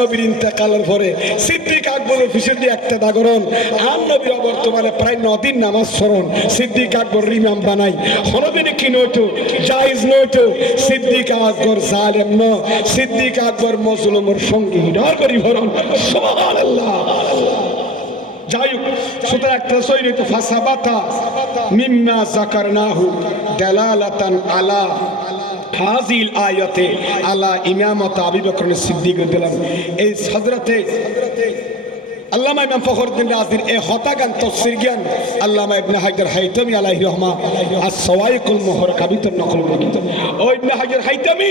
নবীর ইন্তেকালের পরে সিদ্দিক আকবর অফিসের দিয়ে একটা দাগরণ। আর নবীর অবর্তমানে প্রায় নদিন নামাজ স্মরণ। সিদ্দিক আকবর ইমাম বানাই। হনদিনে কি নইতো জাইজ নইতো সিদ্দিক আকবর জালেম ন। সিদ্দিক আকবর মজলুমর সঙ্গী ডর করি ভরণ। সুবহানাল্লাহ। যাই হোক, সুতরাং একটা সৈন্য তো ফাসাবাতা। মিম্মা জাকারনাহু দালালাতান আলা। হাজিল আয়াতে আল্লাহ ইমামত আবি বকর সিদ্দিক দিলাম এই হযরতে আল্লামা ইমাম ফখরুদ্দিন রাজির এই হতাগান তফসির জ্ঞান আল্লামা ইবনে হাজার হাইতামি আলাইহি রহমা আর সওয়াইকুল মোহর কাবিতর নকল ও ইবনে হাজার হাইতামি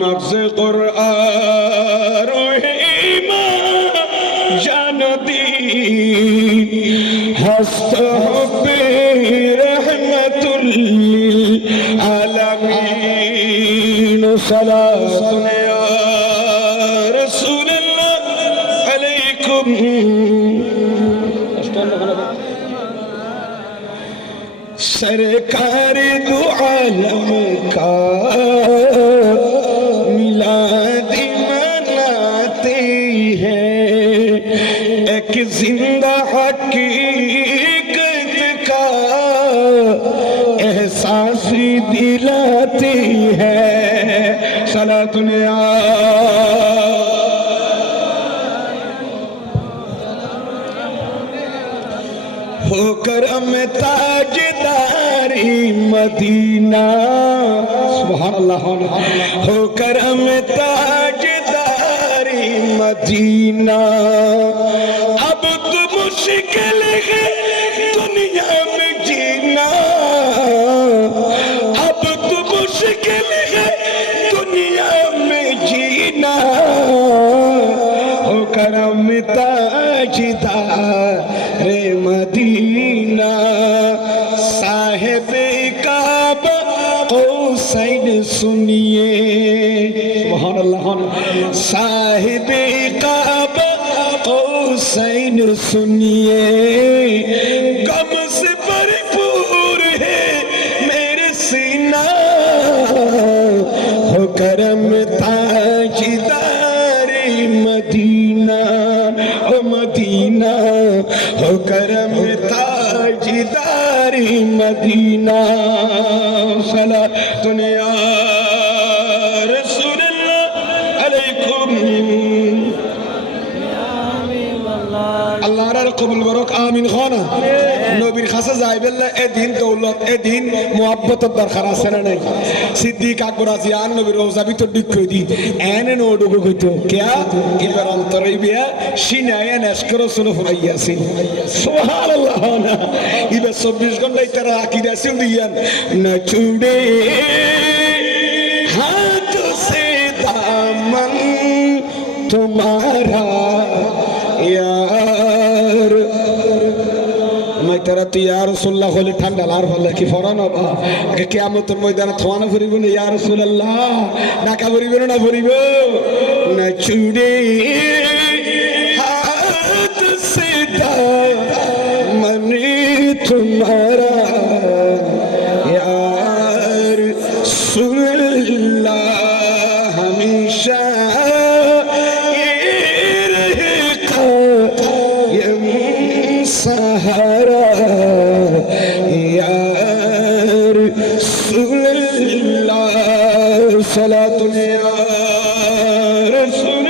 نفس قرآن روح ایمان جانتی ہست حب رحمت للعالمین صلاة یا رسول الله عليكم. سرکار دو عالم کا دلاتی ہے صلاة دنیا ہو کر ام داری مدینہ سبحان اللہ ہو کر ام داری مدینہ۔ اب تو مشکل ہے মদিনা সাহেব কাব কোসাইন শুনিয়ে সাহেব কাব কোসাইন শুনিয়ে গম ताजदारी मदीना सला दुनिया আল্লাহ আর কবুল বরক আমিন খানা। নবীর কাছে যাইবেন না এদিন দৌলত এদিন মোহাব্বতের দরকার আছে না নাই? সিদ্দিক আকবর আজি আর নবীর রোজা ভিতর ডিক কই দি। এনে নো ডুকু কইত কেয়া এবার অন্তরে বিয়া সিনায় নেশ করে শুনে ফুরাইয়াছি সুবহানাল্লাহ না। ইবে 24 ঘণ্টা তারা আকিদা সিল দিয়ান না চুড়ে হাত সে দামন তোমারা তুই ইয়ার রসুল্লাহ হলে ঠান্ডা লার ভাল্লা কি ফরানো বা? আগে কেয়ামতের ময়দানে থানো ফুরিব না ইয়ার রসুল্লাহ ডাকা ফুরিব না ফুরিব না চুড়ে। الصلاة يا رسول